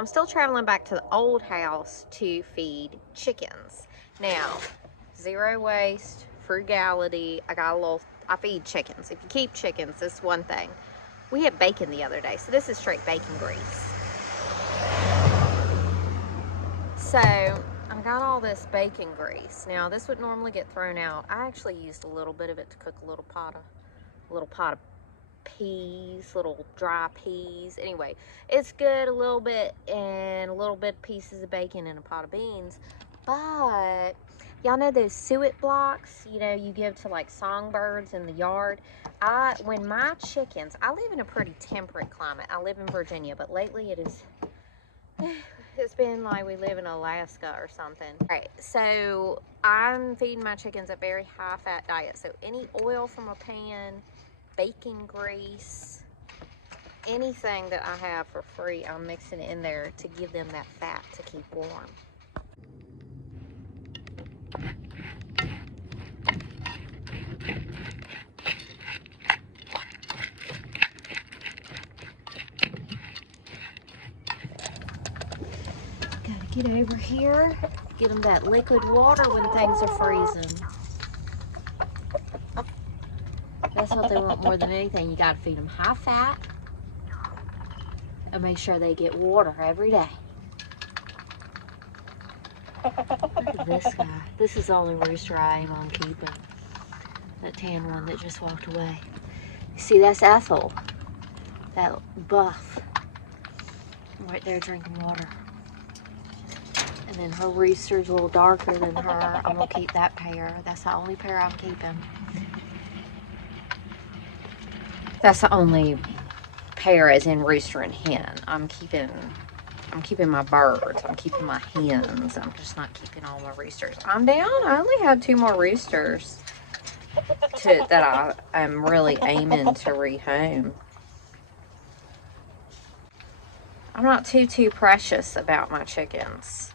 I'm still traveling back to the old house to feed chickens. Now, zero waste, frugality. I feed chickens. If you keep chickens, it's one thing. We had bacon the other day, so this is straight bacon grease. So I got all this bacon grease. Now this would normally get thrown out. I actually used a little bit of it to cook a little pot of peas, little dry peas. Anyway, it's good, a little bit, and a little bit pieces of bacon in a pot of beans. But y'all know those suet blocks, you know, you give to like songbirds in the yard. When my chickens, I live in a pretty temperate climate. I live in Virginia, but lately it's been like we live in Alaska or something. All right, so I'm feeding my chickens a very high fat diet. So any oil from a pan, bacon grease, anything that I have for free, I'm mixing it in there to give them that fat to keep warm. Gotta get over here, get them that liquid water when things are freezing. That's what they want more than anything. You gotta feed them high fat and make sure they get water every day. Look at this guy. This is the only rooster I am on keeping. That tan one that just walked away. You see, that's Ethel. That buff. Right there drinking water. And then her rooster's a little darker than her. I'm gonna keep that pair. That's the only pair I'm keeping. That's the only pair as in rooster and hen. I'm keeping my birds. I'm keeping my hens. I'm just not keeping all my roosters. I'm down. I only have 2 more roosters that I'm really aiming to rehome. I'm not too precious about my chickens.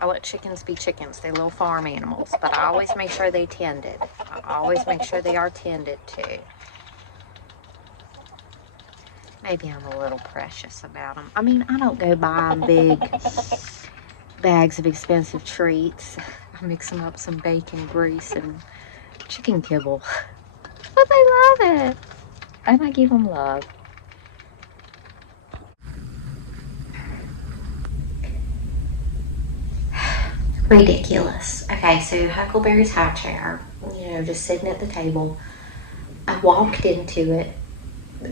I let chickens be chickens. They're little farm animals, but I always make sure they're tended. I always make sure they are tended to. Maybe I'm a little precious about them. I mean, I don't go buying big bags of expensive treats. I mix them up some bacon grease and chicken kibble. But they love it. And I give them love. Ridiculous. Okay, so Huckleberry's high chair, you know, just sitting at the table. I walked into it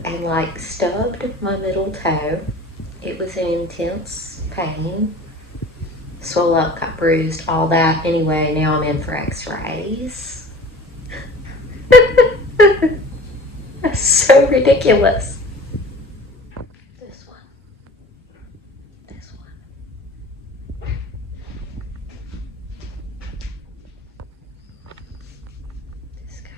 and like stubbed my middle toe. It was in intense pain. Swelled up, got bruised, all that. Anyway, now I'm in for x-rays. That's so ridiculous. This one. This one. This guy.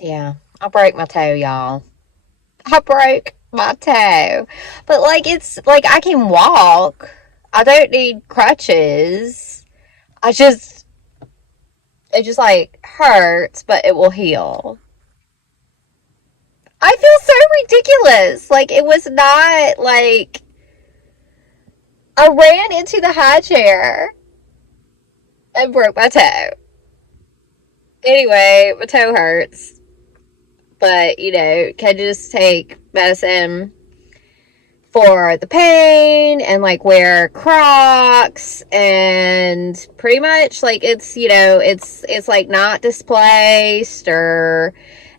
Yeah, I broke my toe, y'all. I broke my toe. But like, it's like I can walk. I don't need crutches. It just like hurts, but it will heal. I feel so ridiculous. Like, it was not like I ran into the high chair and broke my toe. Anyway, my toe hurts. But, you know, can just take medicine for the pain and like wear Crocs and pretty much like it's, you know, it's like not displaced. Or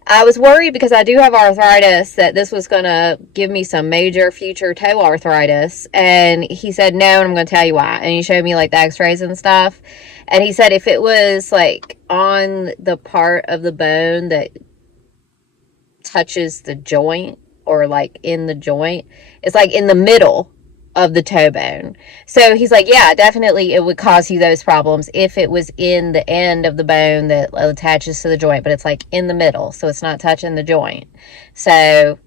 I was worried because I do have arthritis that this was going to give me some major future toe arthritis. And he said, no, and I'm going to tell you why. And he showed me like the x-rays and stuff. And he said if it was like on the part of the bone that touches the joint or like in the joint, it's like in the middle of the toe bone. So he's like, yeah, definitely it would cause you those problems if it was in the end of the bone that attaches to the joint, but it's like in the middle, so it's not touching the joint. So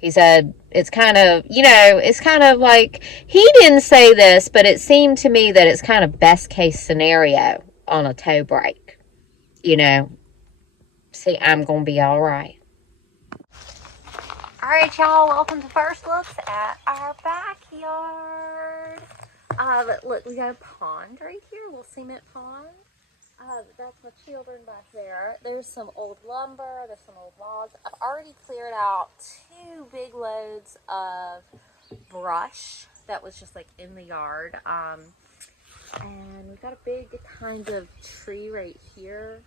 he said it's kind of, you know, it's kind of like, he didn't say this, but it seemed to me that it's kind of best case scenario on a toe break, you know. See, I'm gonna be all right. All right, y'all, welcome to First Looks at our backyard. Look, we got a pond right here, a little cement pond. That's my children back there. There's some old lumber, there's some old logs. I've already cleared out 2 big loads of brush that was just like in the yard. And we've got a big kind of tree right here.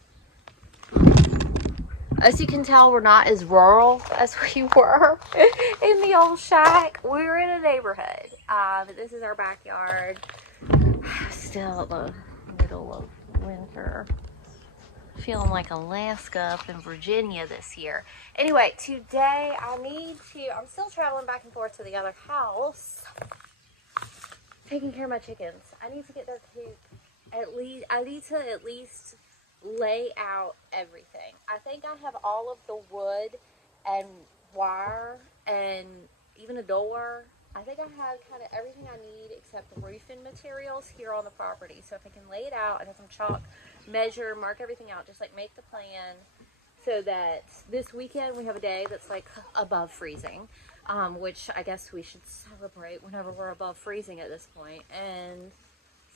As you can tell, we're not as rural as we were in the old shack. We're in a neighborhood, but this is our backyard. Still the middle of winter. Feeling like Alaska up in Virginia this year. Anyway, today I'm still traveling back and forth to the other house, taking care of my chickens. I need to get their coop. I need to at least lay out everything. I think I have all of the wood and wire and even a door. I think I have kind of everything I need except the roofing materials here on the property. So if I can lay it out, I have some chalk, measure, mark everything out, just like make the plan so that this weekend we have a day that's like above freezing, which I guess we should celebrate whenever we're above freezing at this point. And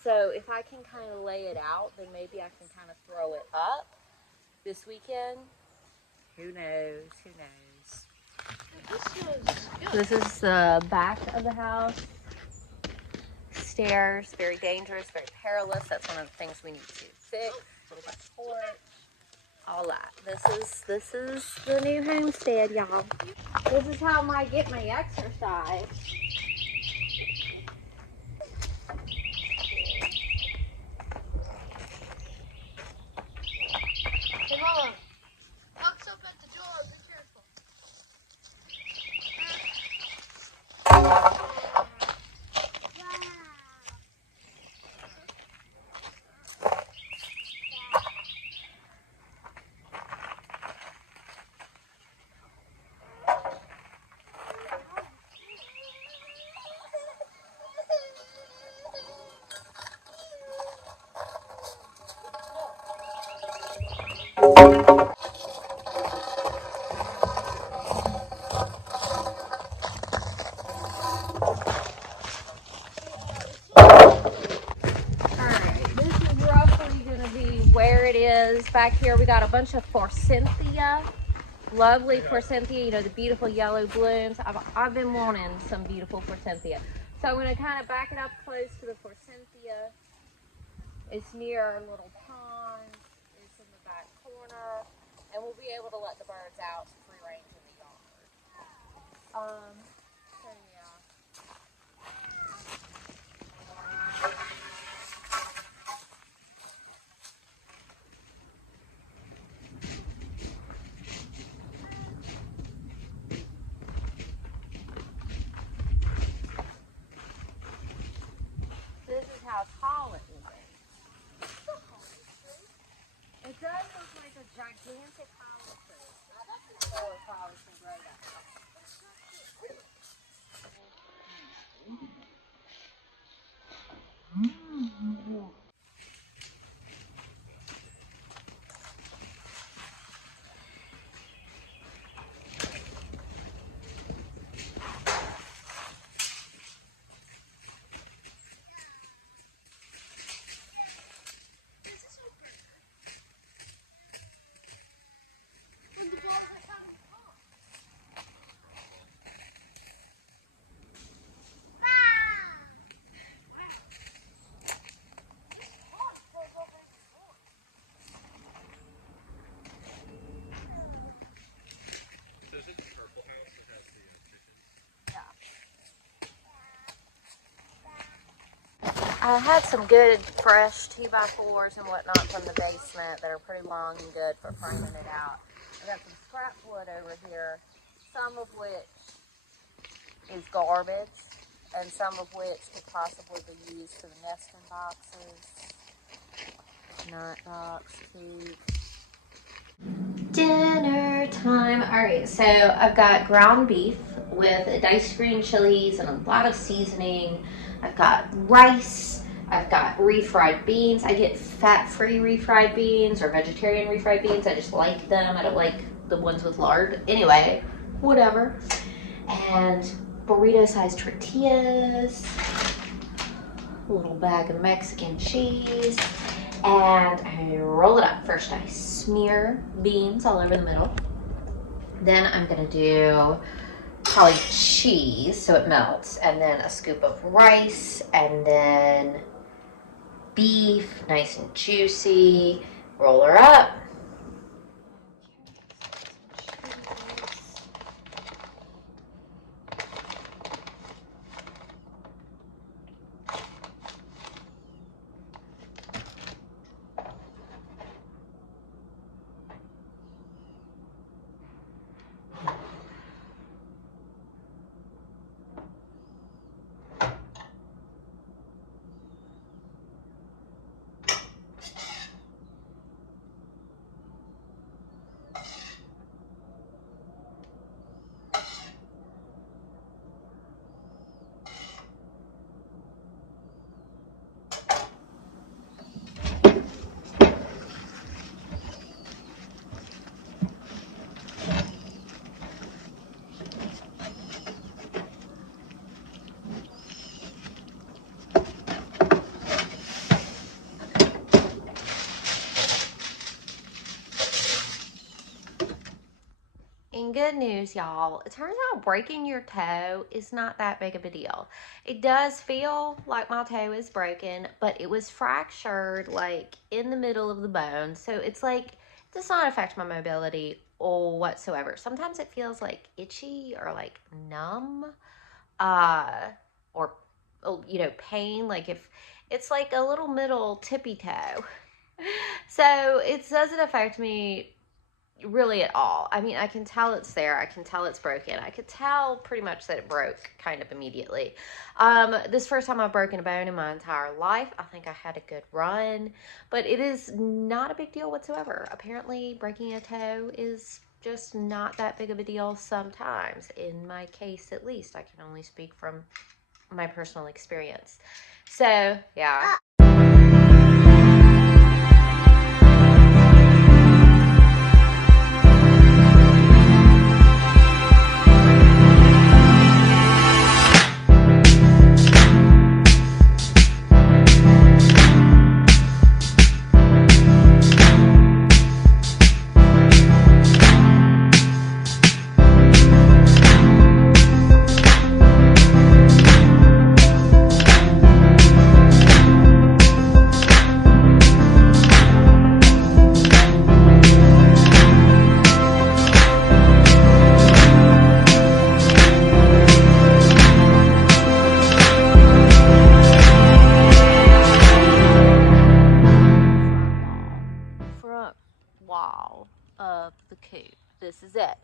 so if I can kind of lay it out, then maybe I can kind of throw it up this weekend. Who knows? Who knows? This is the back of the house. Stairs, very dangerous, very perilous. That's one of the things we need to fix. Porch, all that. This is the new homestead, y'all. This is how I get my exercise. Hey, hold on. Locks up at the door. Be careful. Where it is back here, we got a bunch of forsythia, lovely forsythia, you know, the beautiful yellow blooms. I've been wanting some beautiful forsythia, so I'm going to kind of back it up close to the forsythia. It's near our little pond. It's in the back corner, and we'll be able to let the birds out free range in the yard. So yeah. This is how tall it will be. It does look like a gigantic holly tree. I bet the solar probably can grow that. I had some good fresh 2x4s and whatnot from the basement that are pretty long and good for framing it out. I got some scrap wood over here, some of which is garbage, and some of which could possibly be used for the nesting boxes, nut box, too. Dinner time. Alright, so I've got ground beef with diced green chilies and a lot of seasoning. I've got rice I've got refried beans. I get fat-free refried beans or vegetarian refried beans. I just like them. I don't like the ones with lard. Anyway, whatever. And burrito-sized tortillas. A little bag of Mexican cheese. And I roll it up. First, I smear beans all over the middle. Then I'm gonna do probably cheese so it melts, and then a scoop of rice, and then beef, nice and juicy. Roll her up. And good news, y'all. It turns out breaking your toe is not that big of a deal. It does feel like my toe is broken, but it was fractured like in the middle of the bone. So it's like, it does not affect my mobility or whatsoever. Sometimes it feels like itchy or like numb, or, you know, pain. Like if it's like a little middle tippy toe. So it doesn't affect me really at all. I mean, I can tell it's there. I can tell it's broken. I could tell pretty much that it broke kind of immediately. This first time I've broken a bone in my entire life. I think I had a good run, but it is not a big deal whatsoever. Apparently, breaking a toe is just not that big of a deal sometimes. In my case, at least. I can only speak from my personal experience. So, yeah. Wall of the Coop. This is it.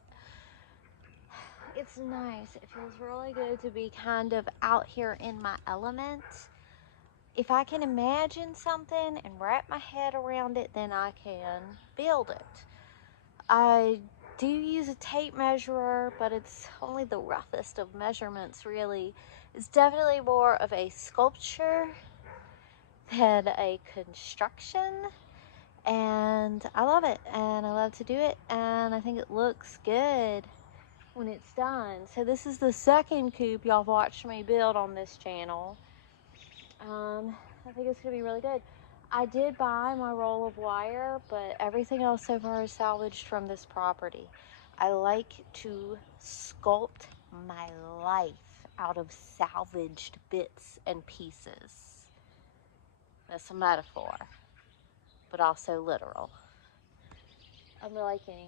It's nice. It feels really good to be kind of out here in my element. If I can imagine something and wrap my head around it, then I can build it. I do use a tape measurer, but it's only the roughest of measurements, really. It's definitely more of a sculpture than a construction. And I love it, and I love to do it, and I think it looks good when it's done. So this is the second coop y'all watched me build on this channel. I think it's gonna be really good. I did buy my roll of wire, but everything else so far is salvaged from this property. I like to sculpt my life out of salvaged bits and pieces. That's a metaphor, but also literal. I'm liking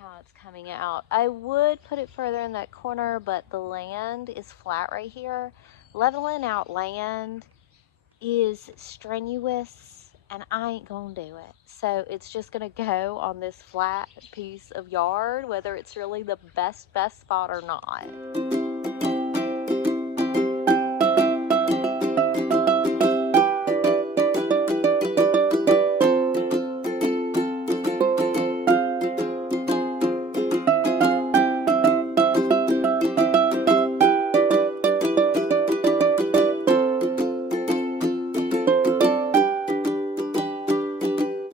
how it's coming out. I would put it further in that corner, but the land is flat right here. Leveling out land is strenuous, and I ain't gonna do it. So it's just gonna go on this flat piece of yard, whether it's really the best spot or not.